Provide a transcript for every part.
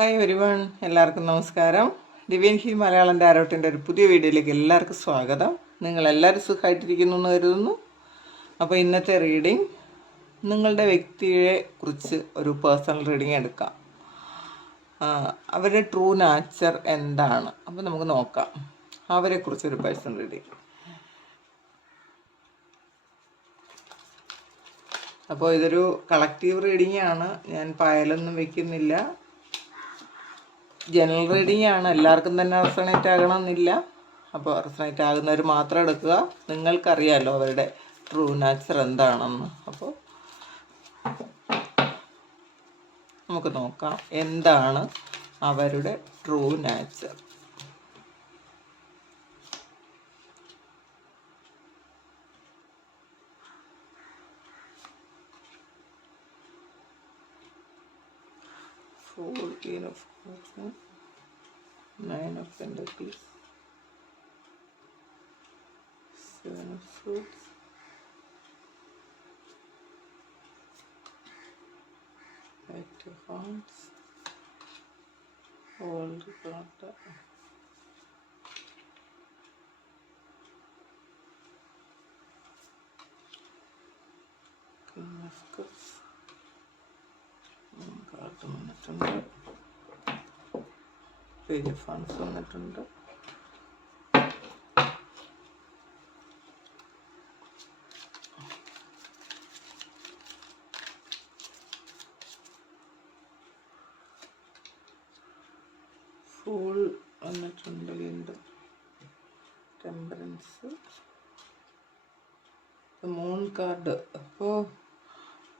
Hi everyone, എല്ലാവർക്കും നമസ്കാരം. ഡിവൈൻഹീൽ മലയാളം ടാരോട്ടിൻ്റെ ഒരു പുതിയ വീഡിയോയിലേക്ക് എല്ലാവർക്കും സ്വാഗതം. നിങ്ങളെല്ലാവരും സുഖമായിട്ടിരിക്കുന്നു എന്ന് കരുതുന്നു. അപ്പോൾ ഇന്നത്തെ റീഡിങ് നിങ്ങളുടെ വ്യക്തിയെ കുറിച്ച് ഒരു പേഴ്സണൽ റീഡിങ് എടുക്കാം. അവരുടെ ട്രൂ നാച്ചർ എന്താണ്, അപ്പോൾ നമുക്ക് നോക്കാം അവരെക്കുറിച്ചൊരു പേഴ്സണൽ റീഡിങ്. അപ്പോൾ ഇതൊരു കളക്റ്റീവ് റീഡിംഗ് ആണ്, ഞാൻ പായലൊന്നും വെക്കുന്നില്ല. ജനറൽ റീഡിംഗ് ആണ്, എല്ലാവർക്കും തന്നെ റെസണേറ്റ് ആകണമെന്നില്ല. അപ്പോൾ റെസണേറ്റ് ആകുന്നവർ മാത്രം എടുക്കുക. നിങ്ങൾക്കറിയാമല്ലോ അവരുടെ ട്രൂ നാച്ചർ എന്താണെന്ന്. അപ്പോൾ നമുക്ക് നോക്കാം എന്താണ് അവരുടെ true nature. Queen of Cups, Nine of Pentacles, Seven of Swords, Eight of Wands, World Card, King of Cups, card വന്നിട്ടുണ്ട്, പേജ് ഓഫ് ഫണ്ട്സ് വന്നിട്ടുണ്ട്, ഫൂൾ വന്നിട്ടുണ്ട്, വീണ്ടും ടെമ്പറൻസ്, മൂൺ കാർഡ്. അപ്പോൾ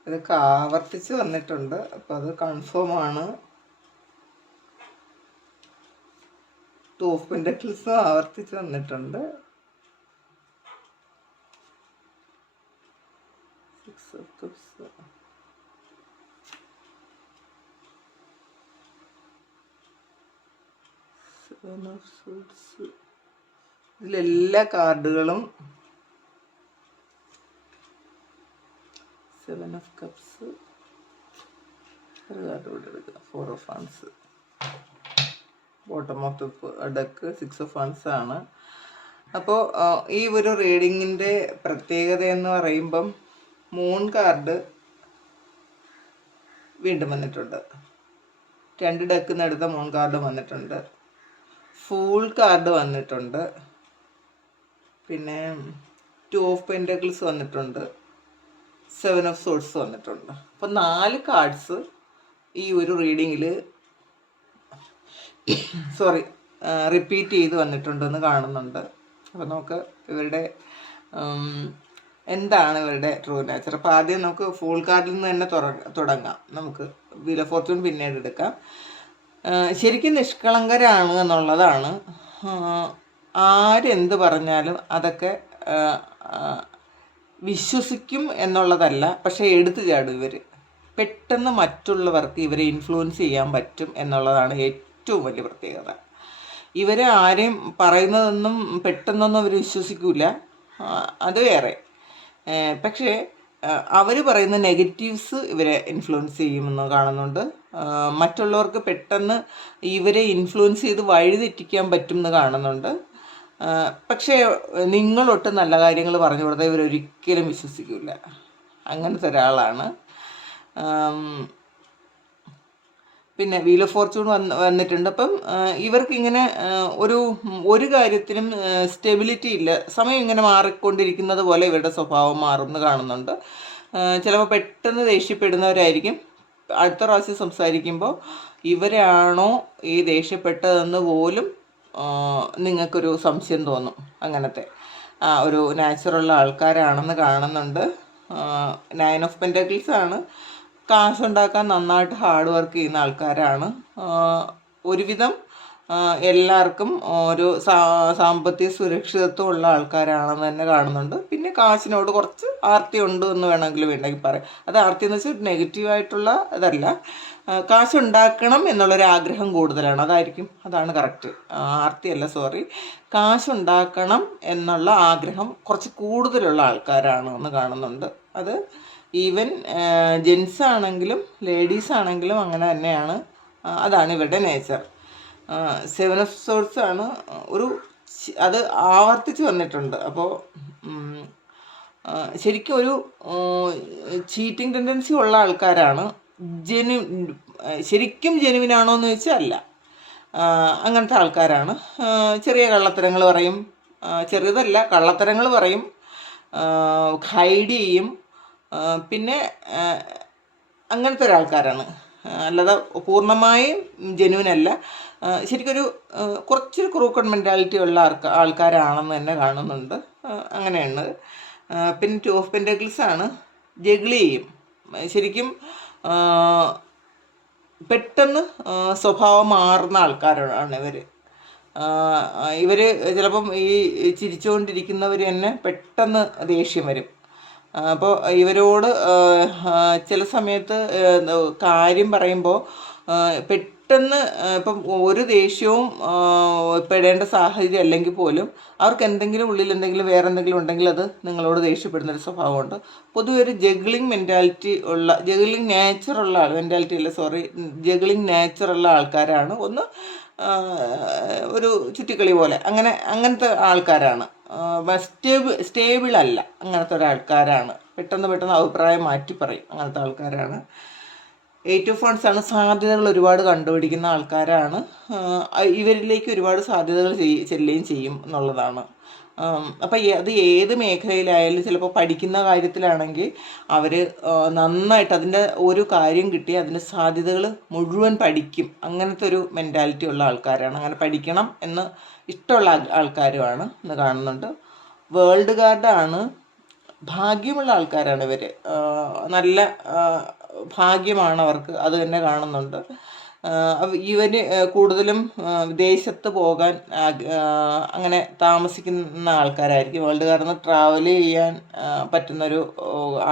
ഇതൊക്കെ ആവർത്തിച്ച് വന്നിട്ടുണ്ട്, അപ്പോൾ അത് കൺഫേം ആണ്. ടു ഓഫ് പെന്റക്കിൾസും ആവർത്തിച്ച് വന്നിട്ടുണ്ട്, six of cups, seven of swords. ഇതിലെല്ലാ കാർഡുകളും സെവൻ ഓഫ് കപ്സ്, ഒരു കാർഡ് കൂടെ എടുക്കുക, four of wands, bottom of deck six of wands ആണ്. അപ്പോൾ ഈ ഒരു റീഡിങ്ങിൻ്റെ പ്രത്യേകത എന്ന് പറയുമ്പം മൂൺ കാർഡ് വീണ്ടും വന്നിട്ടുണ്ട്, രണ്ട് ഡെക്കിൽ നിന്ന് എടുത്ത മൂൺ കാർഡ് വന്നിട്ടുണ്ട്, ഫൂൾ കാർഡ് വന്നിട്ടുണ്ട്, പിന്നെ ടു ഓഫ് പെന്റക്കിൾസ് വന്നിട്ടുണ്ട്, സെവൻ ഓഫ് സോഴ്സ് വന്നിട്ടുണ്ട്. അപ്പോൾ 4 കാർഡ്സ് ഈ ഒരു റീഡിങ്ങിൽ റിപ്പീറ്റ് ചെയ്ത് വന്നിട്ടുണ്ടെന്ന് കാണുന്നുണ്ട്. അപ്പോൾ നമുക്ക് ഇവരുടെ എന്താണ് ഇവരുടെ ട്രൂ നാച്ചർ. അപ്പോൾ ആദ്യം നമുക്ക് ഫുൾ കാർഡിൽ നിന്ന് തന്നെ തുടങ്ങാം. നമുക്ക് വീൽ ഓഫ് ഫോർച്യൂൺ പിന്നീട് എടുക്കാം. ശരിക്കും നിഷ്കളങ്കരാണ് എന്നുള്ളതാണ്. ആരെന്ത് പറഞ്ഞാലും അതൊക്കെ വിശ്വസിക്കും എന്നുള്ളതല്ല, പക്ഷേ എടുത്തു ചാടും ഇവർ. പെട്ടെന്ന് മറ്റുള്ളവർക്ക് ഇവരെ ഇൻഫ്ലുവൻസ് ചെയ്യാൻ പറ്റും എന്നുള്ളതാണ് ഏറ്റവും വലിയ പ്രത്യേകത. ഇവരെ ആരെയും പറയുന്നതൊന്നും പെട്ടെന്നൊന്നും അവർ വിശ്വസിക്കില്ല, അത് വേറെ. പക്ഷേ അവർ പറയുന്ന നെഗറ്റീവ്സ് ഇവരെ ഇൻഫ്ലുവൻസ് ചെയ്യുമെന്ന് കാണുന്നുണ്ട്. മറ്റുള്ളവർക്ക് പെട്ടെന്ന് ഇവരെ ഇൻഫ്ലുവൻസ് ചെയ്ത് വഴിതെറ്റിക്കാൻ പറ്റും എന്ന് കാണുന്നുണ്ട്. പക്ഷേ നിങ്ങളൊട്ട് നല്ല കാര്യങ്ങൾ പറഞ്ഞു കൊടുത്താൽ ഇവരൊരിക്കലും വിശ്വസിക്കില്ല. അങ്ങനത്തെ ഒരാളാണ്. പിന്നെ വീൽ ഓഫ് ഫോർച്യൂൺ വന്നിട്ടുണ്ട്. അപ്പം ഇവർക്കിങ്ങനെ ഒരു കാര്യത്തിനും സ്റ്റെബിലിറ്റി ഇല്ല. സമയം ഇങ്ങനെ മാറിക്കൊണ്ടിരിക്കുന്നത് പോലെ ഇവരുടെ സ്വഭാവം മാറുമെന്ന് കാണുന്നുണ്ട്. ചിലപ്പോൾ പെട്ടെന്ന് ദേഷ്യപ്പെടുന്നവരായിരിക്കും. അടുത്ത പ്രാവശ്യം സംസാരിക്കുമ്പോൾ ഇവരാണോ ഈ ദേഷ്യപ്പെട്ടതെന്ന് പോലും നിങ്ങൾക്കൊരു സംശയം തോന്നും. അങ്ങനത്തെ ഒരു നാച്ചുറൽ ആൾക്കാരാണെന്ന് കാണുന്നുണ്ട്. 9 ഓഫ് പെന്റക്കിൾസ് ആണ്. കാശുണ്ടാക്കാൻ നന്നായിട്ട് ഹാർഡ് വർക്ക് ചെയ്യുന്ന ആൾക്കാരാണ്. ഒരുവിധം എല്ലാവർക്കും ഒരു സാമ്പത്തിക സുരക്ഷിതത്വം ഉള്ള ആൾക്കാരാണെന്ന് തന്നെ കാണുന്നുണ്ട്. പിന്നെ കാശിനോട് കുറച്ച് ആർത്തി ഉണ്ട് എന്ന് വേണമെങ്കിൽ പറയാം. അത് ആർത്തി എന്ന് വെച്ചാൽ നെഗറ്റീവായിട്ടുള്ള ഇതല്ല, കാശുണ്ടാക്കണം എന്നുള്ളൊരാഗ്രഹം കൂടുതലാണ്. അതാണ് കറക്റ്റ്. ആർത്തിയല്ല, കാശുണ്ടാക്കണം എന്നുള്ള ആഗ്രഹം കുറച്ച് കൂടുതലുള്ള ആൾക്കാരാണ് എന്ന് കാണുന്നുണ്ട്. അത് ഈവൻ ജെൻസ് ആണെങ്കിലും ലേഡീസ് ആണെങ്കിലും അങ്ങനെ തന്നെയാണ്. അതാണ് ഇവരുടെ നേച്ചർ. 7 ഓഫ് സോർട്സ് ആണ് ഒരു അത് ആവർത്തിച്ച് വന്നിട്ടുണ്ട്. അപ്പോൾ ശരിക്കും ഒരു ചീറ്റിംഗ് ടെൻഡൻസി ഉള്ള ആൾക്കാരാണ്. ശരിക്കും ജെനുവിനാണോ എന്ന് ചോദിച്ചാൽ അല്ല. അങ്ങനത്തെ ആൾക്കാരാണ്. ചെറിയ കള്ളത്തരങ്ങൾ പറയും, ചെറുതല്ല കള്ളത്തരങ്ങൾ പറയും, ഹൈഡ് ചെയ്യും, പിന്നെ അങ്ങനത്തെ ഒരാൾക്കാരാണ്. അല്ലാതെ പൂർണ്ണമായും ജെനുവിനല്ല. ശരിക്കൊരു കുറച്ചൊരു ക്രൂക്കഡ് മെൻറ്റാലിറ്റി ഉള്ള ആൾക്കാരാണെന്ന് തന്നെ കാണുന്നുണ്ട്. അങ്ങനെയാണ്. പിന്നെ 2 ഓഫ് പെൻറ്റക്കിൾസ് ആണ്. ജഗിൾ ചെയ്യും. ശരിക്കും പെട്ടെന്ന് സ്വഭാവം മാറുന്ന ആൾക്കാരാണ് ഇവർ ചിലപ്പം ഈ ചിരിച്ചുകൊണ്ടിരിക്കുന്നവർ തന്നെ പെട്ടെന്ന് ദേഷ്യം വരും. അപ്പോൾ ഇവരോട് ചില സമയത്ത് കാര്യം പറയുമ്പോൾ പെട്ടെന്ന് ഇപ്പം ഒരു ദേഷ്യവും പെടേണ്ട സാഹചര്യം അല്ലെങ്കിൽ പോലും അവർക്ക് എന്തെങ്കിലും ഉള്ളിൽ എന്തെങ്കിലും വേറെ എന്തെങ്കിലും ഉണ്ടെങ്കിൽ അത് നിങ്ങളോട് ദേഷ്യപ്പെടുന്നൊരു സ്വഭാവമുണ്ട്. പൊതുവെ ഒരു ജഗ്ലിംഗ് മെൻറ്റാലിറ്റി ഉള്ള ജഗ്ലിംഗ് നേച്ചറുള്ള ജഗ്ലിംഗ് നേച്ചറുള്ള ആൾക്കാരാണ്. ഒന്ന് ഒരു ചുറ്റിക്കളി പോലെ അങ്ങനത്തെ ആൾക്കാരാണ്. സ്റ്റേബിൾ അല്ല, അങ്ങനത്തെ ഒരാൾക്കാരാണ്. പെട്ടെന്ന് അഭിപ്രായം മാറ്റി പറയും, അങ്ങനത്തെ ആൾക്കാരാണ്. 8 ഓഫ് വൺസ് ആണ്. സാധ്യതകൾ ഒരുപാട് കണ്ടുപിടിക്കുന്ന ആൾക്കാരാണ്. ഇവരിലേക്ക് ഒരുപാട് സാധ്യതകൾ ചെല്ലുകയും ചെയ്യും എന്നുള്ളതാണ്. അപ്പം അത് ഏത് മേഖലയിലായാലും, ചിലപ്പോൾ പഠിക്കുന്ന കാര്യത്തിലാണെങ്കിൽ അവർ നന്നായിട്ട് അതിൻ്റെ ഒരു കാര്യം കിട്ടി അതിൻ്റെ സാധ്യതകൾ മുഴുവൻ പഠിക്കും. അങ്ങനത്തെ ഒരു മെൻറ്റാലിറ്റി ഉള്ള ആൾക്കാരാണ്. അങ്ങനെ പഠിക്കണം എന്ന് ഇഷ്ടമുള്ള ആൾക്കാരുമാണ് എന്ന് കാണുന്നുണ്ട്. വേൾഡ് കാർഡാണ്. ഭാഗ്യമുള്ള ആൾക്കാരാണ് ഇവർ. നല്ല ഭാഗ്യമാണ് അവർക്ക്, അത് തന്നെ കാണുന്നുണ്ട്. ഇവർ കൂടുതലും വിദേശത്ത് പോകാൻ അങ്ങനെ താമസിക്കുന്ന ആൾക്കാരായിരിക്കും. വേൾഡ് കാർഡിൽ ട്രാവൽ ചെയ്യാൻ പറ്റുന്നൊരു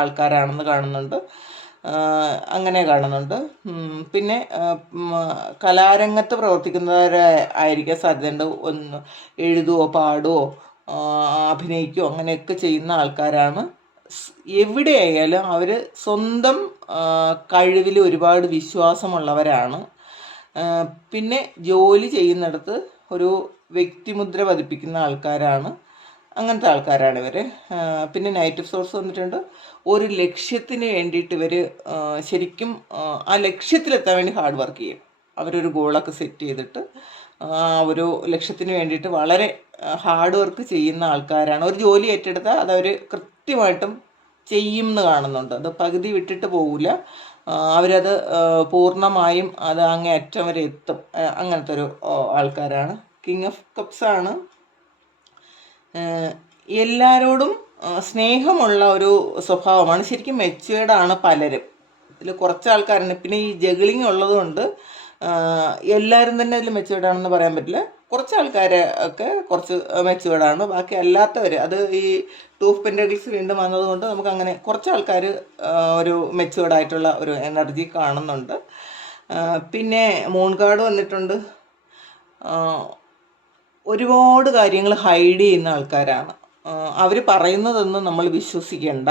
ആൾക്കാരാണെന്ന് കാണുന്നുണ്ട്. അങ്ങനെ കാണുന്നുണ്ട്. പിന്നെ കലാരംഗത്ത് പ്രവർത്തിക്കുന്നവരായിരിക്കാൻ സാധ്യതയുണ്ട്. ഒന്ന് എഴുതുകയോ പാടുകയോ അഭിനയിക്കുകയോ അങ്ങനെയൊക്കെ ചെയ്യുന്ന ആൾക്കാരാണ്. എവിടെയായാലും അവർ സ്വന്തം കഴിവിൽ ഒരുപാട് വിശ്വാസമുള്ളവരാണ്. പിന്നെ ജോലി ചെയ്യുന്നിടത്ത് ഒരു വ്യക്തിമുദ്ര പതിപ്പിക്കുന്ന ആൾക്കാരാണ്. അങ്ങനത്തെ ആൾക്കാരാണ് ഇവർ. പിന്നെ നൈറ്റ് ഓഫ് സോഴ്സ് വന്നിട്ടുണ്ട്. ഒരു ലക്ഷ്യത്തിന് വേണ്ടിയിട്ട് ഇവർ ശരിക്കും ആ ലക്ഷ്യത്തിലെത്താൻ വേണ്ടി ഹാർഡ് വർക്ക് ചെയ്യും. അവരൊരു ഗോളൊക്കെ സെറ്റ് ചെയ്തിട്ട് ഒരു ലക്ഷ്യത്തിന് വേണ്ടിയിട്ട് വളരെ ഹാർഡ് വർക്ക് ചെയ്യുന്ന ആൾക്കാരാണ്. ഒരു ജോലി ഏറ്റെടുത്താൽ അതവർ കൃത്യമായിട്ടും ചെയ്യും എന്ന് കാണുന്നുണ്ട്. അത് പകുതി വിട്ടിട്ട് പോകില്ല. അവരത് പൂർണ്ണമായും അത് അങ്ങേ അറ്റം വരെ എത്തും. അങ്ങനത്തെ ഒരു ആൾക്കാരാണ്. കിങ് ഓഫ് കപ്സ് ആണ്. എല്ലാവരോടും സ്നേഹമുള്ള ഒരു സ്വഭാവമാണ്. ശരിക്കും മെച്വേർഡാണ് പലരും. ഇതിൽ കുറച്ച് ആൾക്കാരാണ്. പിന്നെ ഈ ജഗ്ലിങ് ഉള്ളതുകൊണ്ട് എല്ലാവരും തന്നെ അതിൽ മെച്വേർഡാണെന്ന് പറയാൻ പറ്റില്ല. കുറച്ച് ആൾക്കാർ ഒക്കെ കുറച്ച് മെച്വേർഡാണ്. ബാക്കി അല്ലാത്തവർ, അത് ഈ 2 ഓഫ് പെൻറ്റക്കിൾസ് വീണ്ടും വന്നതുകൊണ്ട് നമുക്ക് അങ്ങനെ കുറച്ച് ആൾക്കാർ ഒരു മെച്വേർഡായിട്ടുള്ള ഒരു എനർജി കാണുന്നുണ്ട്. പിന്നെ മൂൺ കാർഡ് വന്നിട്ടുണ്ട്. ഒരുപാട് കാര്യങ്ങൾ ഹൈഡ് ചെയ്യുന്ന ആൾക്കാരാണ്. അവർ പറയുന്നതൊന്നും നമ്മൾ വിശ്വസിക്കേണ്ട.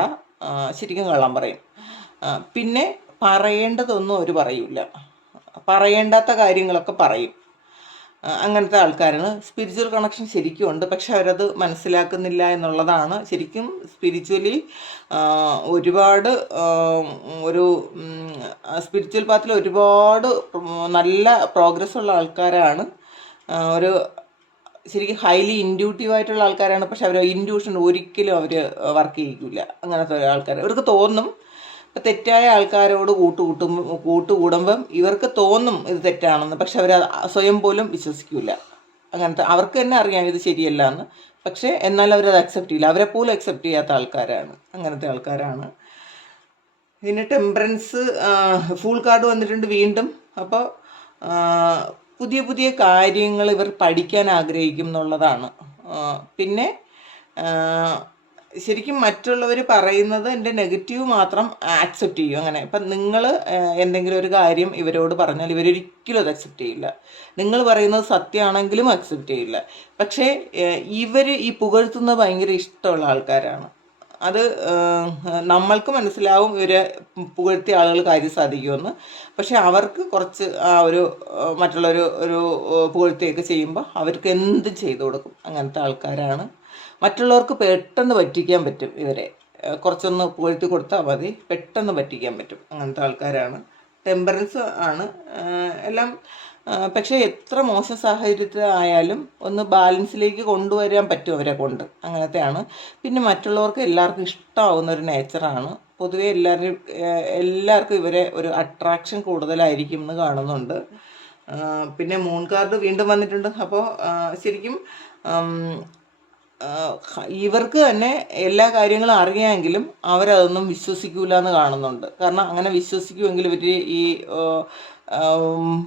ശരിക്കും കള്ളം പറയും. പിന്നെ പറയേണ്ടതൊന്നും അവർ പറയില്ല. പറയേണ്ടാത്ത കാര്യങ്ങളൊക്കെ പറയും. അങ്ങനത്തെ ആൾക്കാരാണ്. സ്പിരിച്വൽ കണക്ഷൻ ശരിക്കും ഉണ്ട്, പക്ഷെ അവരത് മനസ്സിലാക്കുന്നില്ല എന്നുള്ളതാണ്. ശരിക്കും സ്പിരിച്വലി ഒരുപാട് ഒരു സ്പിരിച്വൽ പാത്തിൽ ഒരുപാട് നല്ല പ്രോഗ്രസ് ഉള്ള ആൾക്കാരാണ്. ഒരു ശരിക്കും ഹൈലി ഇൻഡ്യൂട്ടീവായിട്ടുള്ള ആൾക്കാരാണ്. പക്ഷെ അവർ ഇൻഡ്യൂഷൻ ഒരിക്കലും അവർ വർക്ക് ചെയ്യിക്കില്ല. അങ്ങനത്തെ ആൾക്കാർ. ഇവർക്ക് തോന്നും തെറ്റായ ആൾക്കാരോട് കൂട്ടുകൂടുമ്പം ഇവർക്ക് തോന്നും ഇത് തെറ്റാണെന്ന്. പക്ഷെ അവർ സ്വയം പോലും വിശ്വസിക്കില്ല. അങ്ങനത്തെ അവർക്ക് തന്നെ അറിയാം ഇത് ശരിയല്ല എന്ന്. പക്ഷേ എന്നാൽ അവരത് അക്സെപ്റ്റ് ചെയ്യില്ല. അവരെ പോലും അക്സെപ്റ്റ് ചെയ്യാത്ത ആൾക്കാരാണ്. അങ്ങനത്തെ ആൾക്കാരാണ്. പിന്നെ ടെമ്പറൻസ് ഫുൾ കാർഡ് വന്നിട്ടുണ്ട് വീണ്ടും. അപ്പോൾ പുതിയ പുതിയ കാര്യങ്ങൾ ഇവർ പഠിക്കാൻ ആഗ്രഹിക്കും എന്നുള്ളതാണ്. പിന്നെ ശരിക്കും മറ്റുള്ളവർ പറയുന്നത് എൻ്റെ നെഗറ്റീവ് മാത്രം ആക്സെപ്റ്റ് ചെയ്യും. അങ്ങനെ ഇപ്പം നിങ്ങൾ എന്തെങ്കിലും ഒരു കാര്യം ഇവരോട് പറഞ്ഞാൽ ഇവരൊരിക്കലും അത് അക്സെപ്റ്റ് ചെയ്യില്ല. നിങ്ങൾ പറയുന്നത് സത്യമാണെങ്കിലും അക്സെപ്റ്റ് ചെയ്യില്ല. പക്ഷേ ഇവർ ഈ പുകഴ്ത്തുന്നത് ഭയങ്കര ഇഷ്ടമുള്ള ആൾക്കാരാണ്. അത് നമ്മൾക്ക് മനസ്സിലാവും ഇവരെ പുകഴ്ത്തിയ ആളുകൾ കാര്യം സാധിക്കുമെന്ന്. പക്ഷെ അവർക്ക് കുറച്ച് ആ ഒരു മറ്റുള്ളൊരു പുകഴ്ത്തിയൊക്കെ ചെയ്യുമ്പോൾ അവർക്ക് എന്തും ചെയ്തു കൊടുക്കും. അങ്ങനത്തെ ആൾക്കാരാണ്. മറ്റുള്ളവർക്ക് പെട്ടെന്ന് പറ്റിക്കാൻ പറ്റും ഇവരെ. കുറച്ചൊന്ന് പുകഴ്ത്തി കൊടുത്താൽ മതി, പെട്ടെന്ന് പറ്റിക്കാൻ പറ്റും. അങ്ങനത്തെ ആൾക്കാരാണ്. ടെമ്പറൻസ് ആണ് എല്ലാം. പക്ഷേ എത്ര മോശം സാഹചര്യത്തിൽ ആയാലും ഒന്ന് ബാലൻസിലേക്ക് കൊണ്ടുവരാൻ പറ്റും അവരെ കൊണ്ട്. അങ്ങനത്തെയാണ്. പിന്നെ മറ്റുള്ളവർക്ക് എല്ലാവർക്കും ഇഷ്ടമാവുന്ന ഒരു നേച്ചറാണ്. പൊതുവെ എല്ലാവർക്കും ഇവരെ ഒരു അട്രാക്ഷൻ കൂടുതലായിരിക്കും എന്ന് കാണുന്നുണ്ട്. പിന്നെ മൂൺ കാർഡ് വീണ്ടും വന്നിട്ടുണ്ട്. അപ്പോൾ ശരിക്കും ഇവർക്ക് തന്നെ എല്ലാ കാര്യങ്ങളും അറിയാമെങ്കിലും അവരതൊന്നും വിശ്വസിക്കൂല എന്ന് കാണുന്നുണ്ട്. കാരണം അങ്ങനെ വിശ്വസിക്കുമെങ്കിൽ ഇവർ ഈ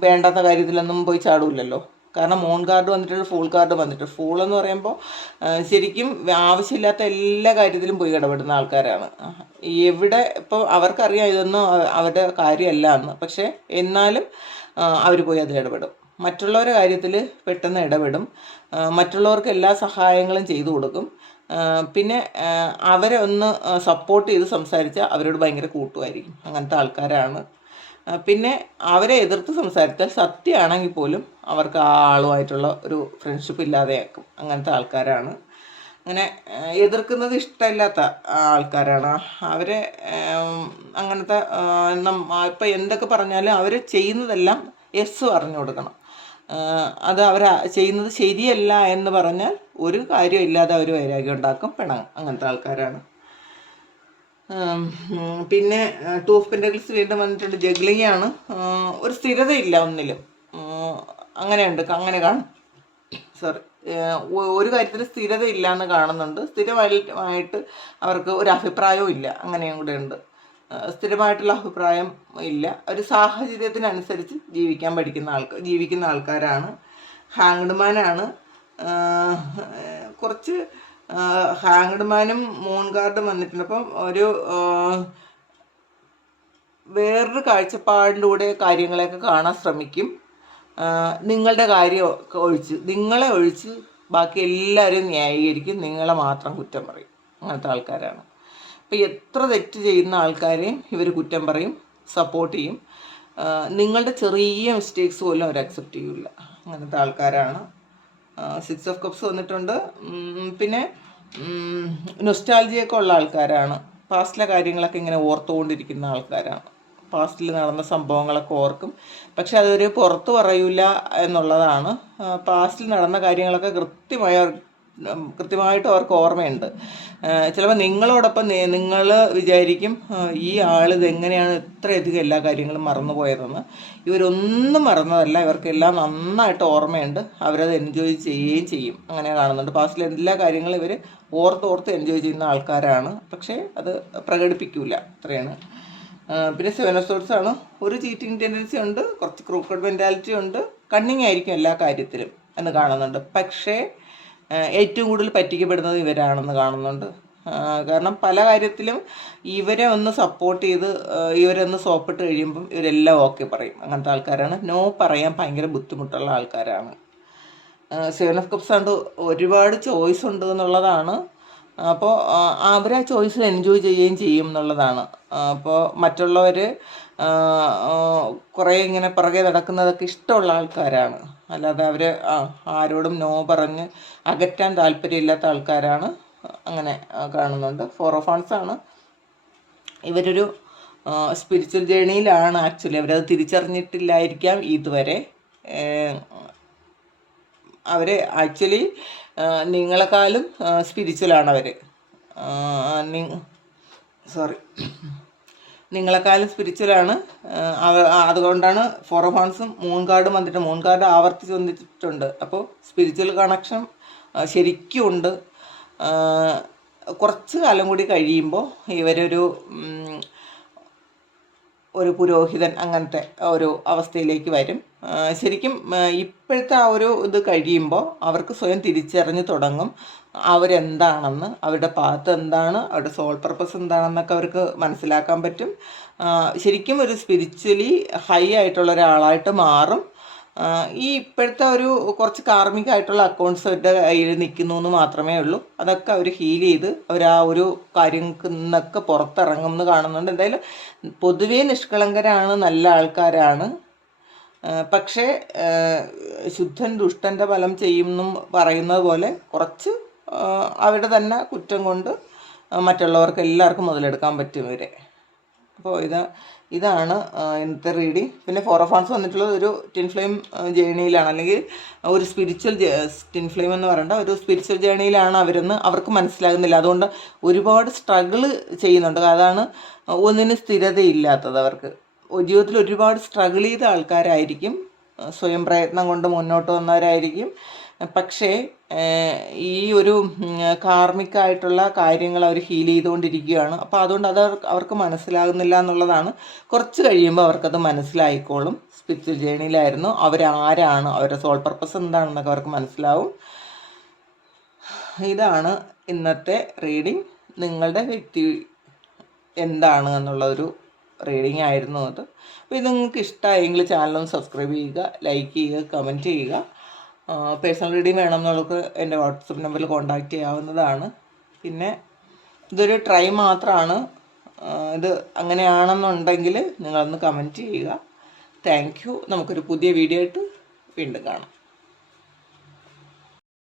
വേണ്ടാത്ത കാര്യത്തിലൊന്നും പോയി ചാടൂലല്ലോ. കാരണം മൂൺ കാർഡ് വന്നിട്ടുണ്ട്, ഫൂൾ കാർഡ് വന്നിട്ടുണ്ട്. ഫൂൾ എന്ന് പറയുമ്പോൾ ശരിക്കും ആവശ്യമില്ലാത്ത എല്ലാ കാര്യത്തിലും പോയി ഇടപെടുന്ന ആൾക്കാരാണ്. എവിടെ ഇപ്പോൾ അവർക്കറിയാം ഇതൊന്നും അവരുടെ കാര്യമല്ല എന്ന്, പക്ഷേ എന്നാലും അവർ പോയി അതിൽ ഇടപെടും. മറ്റുള്ളവരുടെ കാര്യത്തിൽ പെട്ടെന്ന് ഇടപെടും. മറ്റുള്ളവർക്ക് എല്ലാ സഹായങ്ങളും ചെയ്തു കൊടുക്കും. പിന്നെ അവരെ ഒന്ന് സപ്പോർട്ട് ചെയ്ത് സംസാരിച്ചാൽ അവരോട് ഭയങ്കര കൂട്ടുമായിരിക്കും. അങ്ങനത്തെ ആൾക്കാരാണ്. പിന്നെ അവരെ എതിർത്ത് സംസാരിച്ചാൽ സത്യമാണെങ്കിൽ പോലും അവർക്ക് ആ ആളുമായിട്ടുള്ള ഒരു ഫ്രണ്ട്ഷിപ്പ് ഇല്ലാതെയാക്കും. അങ്ങനത്തെ ആൾക്കാരാണ്. അങ്ങനെ എതിർക്കുന്നത് ഇഷ്ടമില്ലാത്ത ആൾക്കാരാണ് അവരെ. അങ്ങനത്തെ ഇപ്പം എന്തൊക്കെ പറഞ്ഞാലും അവർ ചെയ്യുന്നതെല്ലാം യെസ് പറഞ്ഞു കൊടുക്കണം. അത് അവർ ചെയ്യുന്നത് ശരിയല്ല എന്ന് പറഞ്ഞാൽ ഒരു കാര്യമില്ലാതെ അവർ വൈരാഗ്യം ഉണ്ടാക്കും, പിണങ്ങും. അങ്ങനത്തെ ആൾക്കാരാണ്. പിന്നെ ടൂ ഓഫ് പെന്റക്കിൾസ് വീണ്ടും വന്നിട്ടുണ്ട്. ജഗ്ലിംഗ് ആണ്. ഒരു സ്ഥിരതയില്ല ഒന്നിലും. അങ്ങനെയുണ്ട്, അങ്ങനെ കാണും. ഒരു കാര്യത്തിൽ സ്ഥിരത ഇല്ല എന്ന് കാണുന്നുണ്ട്. സ്ഥിരമായിട്ട് അവർക്ക് ഒരു അഭിപ്രായവും ഇല്ല. അങ്ങനെയും കൂടെ ഉണ്ട്. സ്ഥിരമായിട്ടുള്ള അഭിപ്രായം ഇല്ല. ഒരു സാഹചര്യത്തിനനുസരിച്ച് ജീവിക്കുന്ന ആൾക്കാരാണ്. ഹാങ്ഡ്മാനാണ്. കുറച്ച് ഹാങ്ഡ്മാനും മൂൺ കാർഡും വന്നിട്ടുണ്ട്. അപ്പം ഒരു വേറൊരു കാഴ്ചപ്പാടിലൂടെ കാര്യങ്ങളെയൊക്കെ കാണാൻ ശ്രമിക്കും. നിങ്ങളുടെ കാര്യമൊക്കെ നിങ്ങളെ ഒഴിച്ച് ബാക്കി എല്ലാവരും ന്യായീകരിക്കും, നിങ്ങളെ മാത്രം കുറ്റം പറയും. അങ്ങനത്തെ ആൾക്കാരാണ്. അപ്പോൾ എത്ര തെറ്റ് ചെയ്യുന്ന ആൾക്കാരെയും ഇവർ കുറ്റം പറയും, സപ്പോർട്ട് ചെയ്യും. നിങ്ങളുടെ ചെറിയ മിസ്റ്റേക്സ് പോലും അവർ അക്സെപ്റ്റ് ചെയ്യില്ല. അങ്ങനത്തെ ആൾക്കാരാണ്. 6 ഓഫ് കപ്സ് വന്നിട്ടുണ്ട്. പിന്നെ നൊസ്റ്റാൾജിയൊക്കെ ഉള്ള ആൾക്കാരാണ്. പാസ്റ്റിലെ കാര്യങ്ങളൊക്കെ ഇങ്ങനെ ഓർത്തുകൊണ്ടിരിക്കുന്ന ആൾക്കാരാണ്. പാസ്റ്റിൽ നടന്ന സംഭവങ്ങളൊക്കെ ഓർക്കും, പക്ഷെ അതൊരു പുറത്ത് പറയൂല എന്നുള്ളതാണ്. പാസ്റ്റിൽ നടന്ന കാര്യങ്ങളൊക്കെ കൃത്യമായിട്ട് അവർക്ക് ഓർമ്മയുണ്ട്. ചിലപ്പോൾ നിങ്ങളോടൊപ്പം നിങ്ങൾ വിചാരിക്കും ഈ ആൾ ഇതെങ്ങനെയാണ് ഇത്രയധികം എല്ലാ കാര്യങ്ങളും മറന്നുപോയതെന്ന്. ഇവരൊന്നും മറന്നതല്ല, ഇവർക്കെല്ലാം നന്നായിട്ട് ഓർമ്മയുണ്ട്. അവരത് എൻജോയ് ചെയ്യുകയും ചെയ്യും. അങ്ങനെ കാണുന്നുണ്ട്. പാസ്റ്റിലെ എല്ലാ കാര്യങ്ങളും ഇവർ ഓർത്ത് എൻജോയ് ചെയ്യുന്ന ആൾക്കാരാണ്. പക്ഷേ അത് പ്രകടിപ്പിക്കില്ല. അത്രയാണ്. പിന്നെ 7 ഓഫ് സോർഡ്സ് ആണ്. ഒരു ചീറ്റിംഗ് ടെൻഡൻസി ഉണ്ട്, കുറച്ച് ക്രൂക്കഡ് മെൻറ്റാലിറ്റി ഉണ്ട്, കണ്ണിങ് ആയിരിക്കും എല്ലാ കാര്യത്തിലും എന്ന് കാണുന്നുണ്ട്. പക്ഷേ ഏറ്റവും കൂടുതൽ പറ്റിക്കപ്പെടുന്നത് ഇവരാണെന്ന് കാണുന്നുണ്ട്. കാരണം പല കാര്യത്തിലും ഇവരെ ഒന്ന് സപ്പോർട്ട് ചെയ്ത് ഇവരെ ഒന്ന് സോപ്പിട്ട് കഴിയുമ്പം ഇവരെല്ലാം ഓക്കെ പറയും. അങ്ങനത്തെ ആൾക്കാരാണ്. നോ പറയാൻ ഭയങ്കര ബുദ്ധിമുട്ടുള്ള ആൾക്കാരാണ്. 7 ഓഫ് കപ്സ് ആണ്ട് ഒരുപാട് ചോയ്സ് ഉണ്ട് എന്നുള്ളതാണ്. അപ്പോൾ അവർ ആ ചോയ്സ് എൻജോയ് ചെയ്യുകയും ചെയ്യും എന്നുള്ളതാണ്. അപ്പോൾ മറ്റുള്ളവർ കുറേ ഇങ്ങനെ പുറകെ നടക്കുന്നതൊക്കെ ഇഷ്ടമുള്ള ആൾക്കാരാണ്. അല്ലാതെ അവർ ആരോടും നോ പറഞ്ഞ് അകറ്റാൻ താല്പര്യമില്ലാത്ത ആൾക്കാരാണ്. അങ്ങനെ കാണുന്നുണ്ട്. 4 ഓഫ് വാണ്ട്സ് ആണ്. ഇവരൊരു സ്പിരിച്വൽ ജേണിയിലാണ്. ആക്ച്വലി അവരത് തിരിച്ചറിഞ്ഞിട്ടില്ലായിരിക്കാം ഇതുവരെ. അവർ ആക്ച്വലി നിങ്ങളെക്കാളും സ്പിരിച്വലാണ് അവർ. നിങ്ങളെക്കാളും സ്പിരിച്വലാണ്. അതുകൊണ്ടാണ് 4 ഓഫ് വാണ്ട്സും മൂൺ കാർഡും വന്നിട്ട് മൂൺ കാർഡ് ആവർത്തിച്ച് വന്നിട്ടുണ്ട്. അപ്പോൾ സ്പിരിച്വൽ കണക്ഷൻ ശരിക്കും ഉണ്ട്. കുറച്ച് കാലം കൂടി കഴിയുമ്പോൾ ഇവരൊരു പുരോഹിതൻ അങ്ങനത്തെ ഒരു അവസ്ഥയിലേക്ക് വരും. ശരിക്കും ഇപ്പോഴത്തെ ആ ഒരു ഇത് കഴിയുമ്പോൾ അവർക്ക് സ്വയം തിരിച്ചറിഞ്ഞ് തുടങ്ങും അവരെന്താണെന്ന്, അവരുടെ പാത്ത് എന്താണ്, അവരുടെ സോൾ പർപ്പസ് എന്താണെന്നൊക്കെ അവർക്ക് മനസ്സിലാക്കാൻ പറ്റും. ശരിക്കും ഒരു സ്പിരിച്വലി ഹൈ ആയിട്ടുള്ള ഒരാളായിട്ട് മാറും. ഈ ഇപ്പോഴത്തെ ഒരു കുറച്ച് കാർമികമായിട്ടുള്ള അക്കൗണ്ട്സ് അവരുടെ കയ്യിൽ നിൽക്കുന്നു എന്ന് മാത്രമേ ഉള്ളൂ. അതൊക്കെ അവർ ഹീൽ ചെയ്ത് അവർ ആ ഒരു കാര്യത്തിൽ നിന്നൊക്കെ പുറത്തിറങ്ങും എന്ന് കാണുന്നുണ്ട്. എന്തായാലും പൊതുവേ നിഷ്കളങ്കരാണ്, നല്ല ആൾക്കാരാണ്. പക്ഷേ ശുദ്ധൻ ദുഷ്ടൻ്റെ ഫലം ചെയ്യുമെന്നും പറയുന്നത് പോലെ കുറച്ച് അവരുടെ തന്നെ കുറ്റം കൊണ്ട് മറ്റുള്ളവർക്ക് എല്ലാവർക്കും മുതലെടുക്കാൻ പറ്റും ഇവരെ. അപ്പോൾ ഇതാണ് ഇന്നത്തെ റീഡിങ്. പിന്നെ 4 ഓഫ് വാൻഡ്സ് വന്നിട്ടുള്ളത് ഒരു ടിൻ ഫ്ലെയിം ജേണിയിലാണ്, അല്ലെങ്കിൽ ഒരു സ്പിരിച്വൽ ടിൻ ഫ്ലെയിം എന്ന് പറയേണ്ട ഒരു സ്പിരിച്വൽ ജേണിയിലാണ് അവരെന്ന് അവർക്ക് മനസ്സിലാകുന്നില്ല. അതുകൊണ്ട് ഒരുപാട് സ്ട്രഗിൾ ചെയ്യുന്നുണ്ട്. അതാണ് ഒന്നിന് സ്ഥിരതയില്ലാത്തത്. അവർക്ക് ജീവിതത്തിൽ ഒരുപാട് സ്ട്രഗിൾ ചെയ്ത ആൾക്കാരായിരിക്കും, സ്വയം പ്രയത്നം കൊണ്ട് മുന്നോട്ട് വന്നവരായിരിക്കും. പക്ഷേ ഈ ഒരു കാർമികമായിട്ടുള്ള കാര്യങ്ങൾ അവർ ഹീൽ ചെയ്തുകൊണ്ടിരിക്കുകയാണ്. അപ്പോൾ അതുകൊണ്ട് അത് അവർക്ക് മനസ്സിലാകുന്നില്ല എന്നുള്ളതാണ്. കുറച്ച് കഴിയുമ്പോൾ അവർക്കത് മനസ്സിലായിക്കോളും. സ്പിരിച്വൽ ജേണിയിലായിരുന്നു, അവരാരാണ്, അവരുടെ സോൾ പർപ്പസ് എന്താണെന്നൊക്കെ അവർക്ക് മനസ്സിലാവും. ഇതാണ് ഇന്നത്തെ റീഡിങ്. നിങ്ങളുടെ വ്യക്തി എന്താണ് എന്നുള്ളൊരു റീഡിങ് ആയിരുന്നു അത്. അപ്പോൾ ഇത് നിങ്ങൾക്ക് ഇഷ്ടമായെങ്കിൽ ചാനലൊന്ന് സബ്സ്ക്രൈബ് ചെയ്യുക, ലൈക്ക് ചെയ്യുക, കമൻറ്റ് ചെയ്യുക. പേഴ്സണൽ റീഡിങ് വേണമെന്നുള്ളവർക്ക് എൻ്റെ വാട്സപ്പ് നമ്പറിൽ കോൺടാക്റ്റ് ചെയ്യാവുന്നതാണ്. പിന്നെ ഇതൊരു ട്രൈ മാത്രമാണ്. ഇത് അങ്ങനെയാണെന്നുണ്ടെങ്കിൽ നിങ്ങളൊന്ന് കമൻറ്റ് ചെയ്യുക. Thank you. നമുക്കൊരു പുതിയ വീഡിയോ ആയിട്ട് വീണ്ടും കാണാം.